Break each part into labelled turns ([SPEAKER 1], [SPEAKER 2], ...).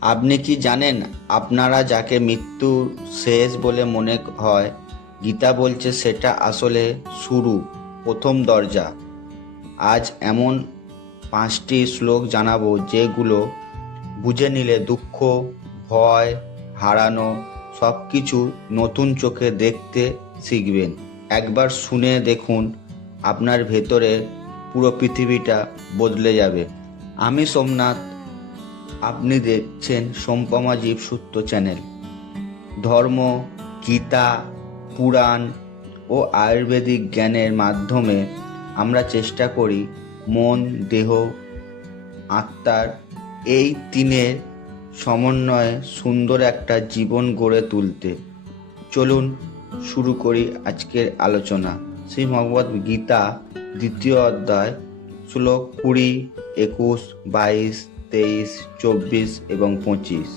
[SPEAKER 1] আপনি কি জানেন আপনারা যাকে মৃত্যু শেষ বলে মনে হয়, গীতা বলছে সেটা আসলে শুরু, প্রথম দরজা। আজ এমন পাঁচটি শ্লোক জানাব যেগুলো বুঝে নিলে দুঃখ, ভয়, হারানো সব কিছু নতুন চোখে দেখতে শিখবেন। একবার শুনে দেখুন, আপনার ভেতরে পুরো পৃথিবীটা বদলে যাবে। আমি সোমনাথ আপনি দেখছেন সোমপমা জীবসূত্র চ্যানেল। ধর্ম, গীতা, পুরাণ ও আয়ুর্বেদিক জ্ঞানের মাধ্যমে আমরা চেষ্টা করি মন, দেহ, আত্মার এই তিনের সমন্বয়ে সুন্দর একটা জীবন গড়ে তুলতে। চলুন শুরু করি আজকের আলোচনা। শ্রী ভগবদ গীতা দ্বিতীয় অধ্যায়, শ্লোক কুড়ি, একুশ, বাইশ তেইশ, চব্বিশ এবং পঁচিশ।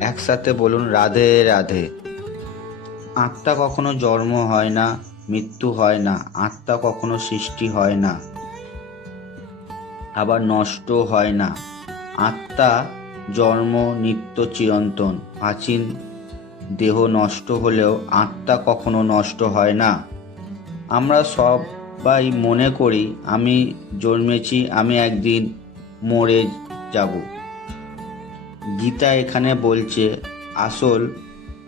[SPEAKER 1] একসাথে বলুন, রাধে রাধে। আত্মা কখনো জন্ম হয় না, মৃত্যু হয় না, আত্মা কখনো সৃষ্টি হয় না, আবার নষ্ট হয় না। আত্মা, জন্ম, নিত্য, চিরন্তন। প্রাচীন দেহ নষ্ট হলেও আত্মা কখনো নষ্ট হয় না। আমরা সবাই মনে করি, আমি জন্মেছি, আমি একদিন মরে যাব। গীতা এখানে বলছে, আসল,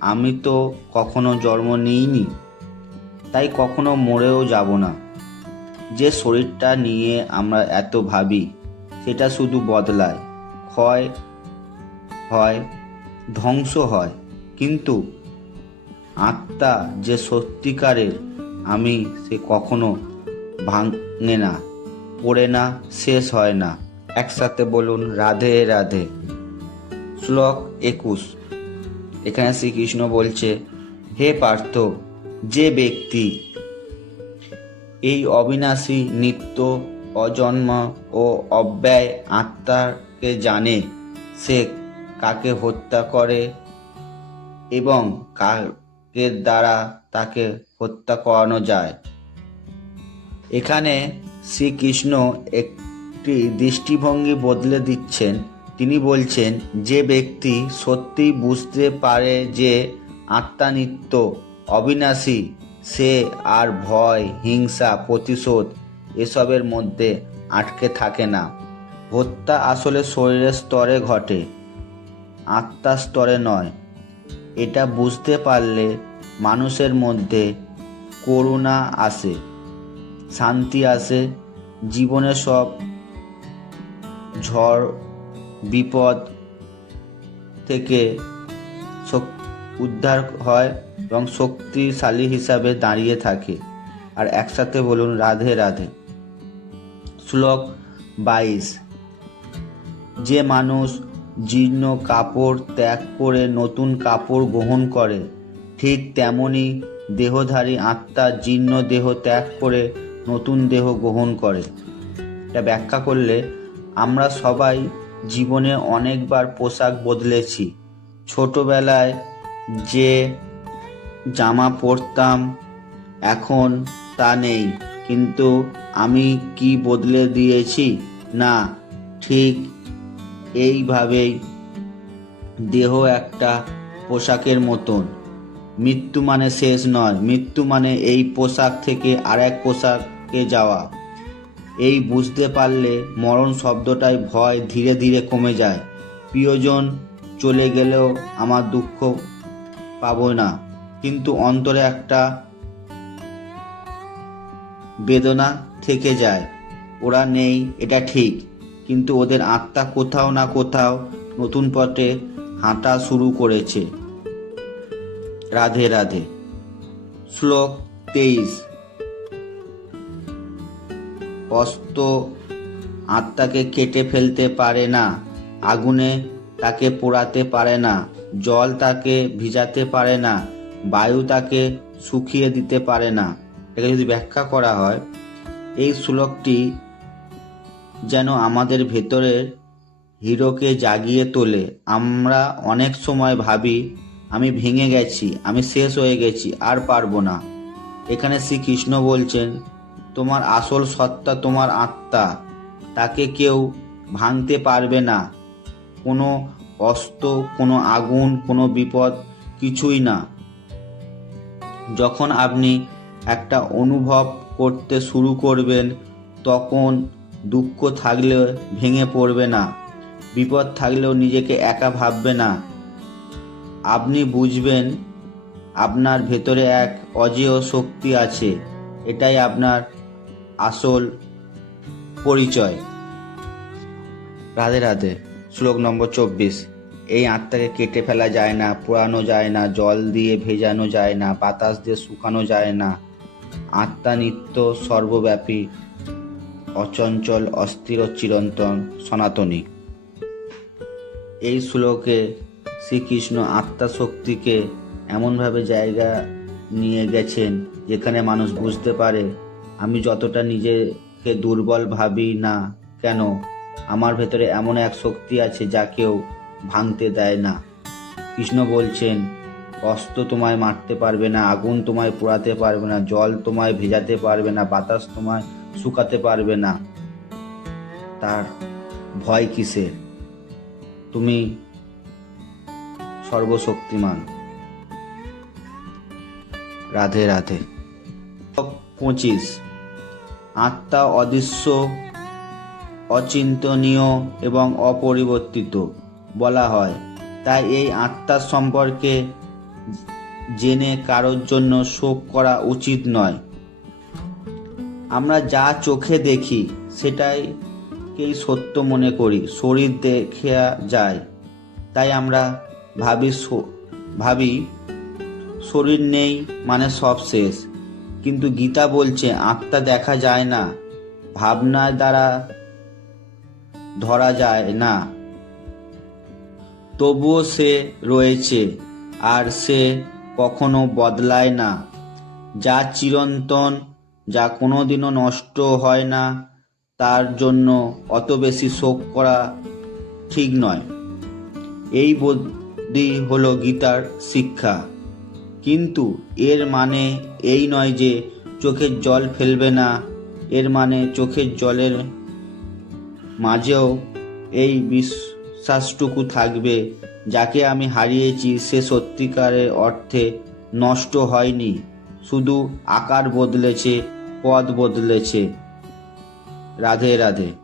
[SPEAKER 1] আমি তো কখনো জন্ম নিইনি, তাই কখনো মরেও যাব না। যে শরীরটা নিয়ে আমরা এত ভাবি, সেটা শুধু বদলায়। ক্ষয় হয়, ধ্বংস হয়। কিন্তু আত্মা যে সত্যিকারের, আমি সে কখনো ভাঙে না, পড়ে না, শেষ হয় না। একসাথে বলুন, রাধে রাধে। শ্লোক একুশ। এখানে শ্রীকৃষ্ণ বলছে, হে পার্থ, যে ব্যক্তি এই অবিনাশী নিত্য অজন্ম ও অব্যয় আত্মাকে জানে, সে কাকে হত্যা করে এবং কাকে দ্বারা তাকে হত্যা করানো যায়? এখানে শ্রীকৃষ্ণ একটি দৃষ্টিভঙ্গি বদলে দিচ্ছেন। তিনি বলছেন, যে ব্যক্তি সত্যিই বুঝতে পারে যে আত্মা নিত্য অবিনাশী, সে আর ভয়, হিংসা, প্রতিশোধ এসবের মধ্যে আটকে থাকে না। হত্যা আসলে শরীরের স্তরে ঘটে, আত্মার স্তরে নয়। এটা বুঝতে পারলে মানুষের মধ্যে করুণা আসে, শান্তি আসে জীবনে সব ঝড়, বিপদ থেকে উদ্ধার হয় এবং শক্তিশালী হিসাবে দাঁড়িয়ে থাকে। আর একসাথে বলুন, রাধে রাধে। শ্লোক বাইশ। যে মানুষ জীর্ণ কাপড় ত্যাগ করে নতুন কাপড় গ্রহণ করে, ঠিক তেমনি দেহধারী আত্মা জীর্ণ দেহ ত্যাগ করে নতুন দেহ গ্রহণ করে। এটা ব্যাখ্যা করলে আমরা সবাই জীবনে অনেকবার পোশাক বদলেছি। ছোটবেলায় যে জামা পরতাম, এখন তা নেই। কিন্তু আমি কি বদলে দিয়েছি? না, ঠিক এইভাবেই দেহ একটা পোশাকের মতন। মৃত্যু মানে শেষ নয়, মৃত্যু মানে এই পোশাক থেকে আরেক পোশাকে যাওয়া। এই বুঝতে পারলে মরণ শব্দটাই ভয় ধীরে ধীরে কমে যায়। প্রিয়জন চলে গেলেও আমার দুঃখ পাবো না। কিন্তু অন্তরে একটা বেদনা থেকে যায়। ওরা নেই, এটা ঠিক। কিন্তু ওদের আত্মা কোথাও না কোথাও নতুন পথে হাঁটা শুরু করেছে। রাধে রাধে। শ্লোক তেইশ। অস্ত আত্মাকে কেটে ফেলতে পারে না, আগুনে তাকে পোড়াতে পারে না, জল তাকে ভিজাতে পারে না, বায়ু তাকে শুকিয়ে দিতে পারে না। এটাকে যদি ব্যাখ্যা করা হয়, এই শ্লোকটি যেন আমাদের ভেতরের হিরোকে জাগিয়ে তোলে। আমরা অনেক সময় ভাবি, আমি ভেঙে গেছি, আমি শেষ হয়ে গেছি, আর পারব না। এখানে শ্রীকৃষ্ণ বলছেন তোমার আসল সত্তা তোমার আত্মা। তাকে কেউ ভাঙতে পারবে না। কোনো অস্ত্র কোনো আগুন, কোনো বিপদ, কিছুই না। যখন আপনি একটা অনুভব করতে শুরু করবেন, তখন দুঃখ থাকলেও ভেঙে পড়বে না। বিপদ থাকলেও নিজেকে একা ভাববে না। আপনি বুঝবেন, আপনার ভেতরে এক অজেয় শক্তি আছে। এটাই আপনার আসল পরিচয়। রাধে রাধে, শ্লোক নম্বর চব্বিশ। এই আত্মাকে কেটে ফেলা যায় না, পোড়ানো যায় না, জল দিয়ে ভেজানো যায় না, বাতাস দিয়ে শুকানো যায় না। আত্মা নিত্য সর্বব্যাপী, অচঞ্চল, অস্থির চিরন্তন, সনাতনী। এই শ্লোকে শ্রীকৃষ্ণ আত্মা শক্তিকে এমনভাবে জায়গা নিয়ে গেছেন যেখানে মানুষ বুঝতে পারে আমি যতটা নিজেকে দুর্বল ভাবি না কেন, আমার ভেতরে এমন এক শক্তি আছে যা কেউ ভাঙতে দেয় না। কৃষ্ণ বলছেন অস্ত্র তোমায় মারতে পারবে না, আগুন তোমায় পোড়াতে পারবে না, জল তোমায় ভেজাতে পারবে না, বাতাস তোমায় শুকাতে পারবে না। তার ভয় কিসের? তুমি সর্বশক্তিমান। রাধে রাধে। পঁচিশ। আত্মা অদৃশ্য, অচিন্তনীয় এবং অপরিবর্তিত বলা হয়। তাই এই আত্মার সম্পর্কে জেনে কারোর জন্য শোক করা উচিত নয়। আমরা যা চোখে দেখি সেটাইকেই সত্য মনে করি, শরীর দেখা যায়। তাই আমরা ভাবি ভাবি, শরীর নেই মানে সব শেষ কিন্তু গীতা বলছে, আত্মা দেখা যায় না, ভাবনার দ্বারা ধরা যায় না। তবুও সে রয়েছে, আর সে কখনো বদলায় না। যা চিরন্তন, যা কোনোদিনও নষ্ট হয় না, তার জন্য অত বেশি শোক করা ঠিক নয়। এই বুদ্ধি হলো গীতার শিক্ষা। কিন্তু এর মানে এই নয় যে চোখের জল ফেলবে না, এর মানে চোখের জলের মাঝেও এই বিশ্বাসটুকু থাকবে, যাকে আমি হারিয়েছি সে সত্যিকারের অর্থে নষ্ট হয়নি, শুধু আকার বদলেছে পদ বদলেছে। রাধে রাধে।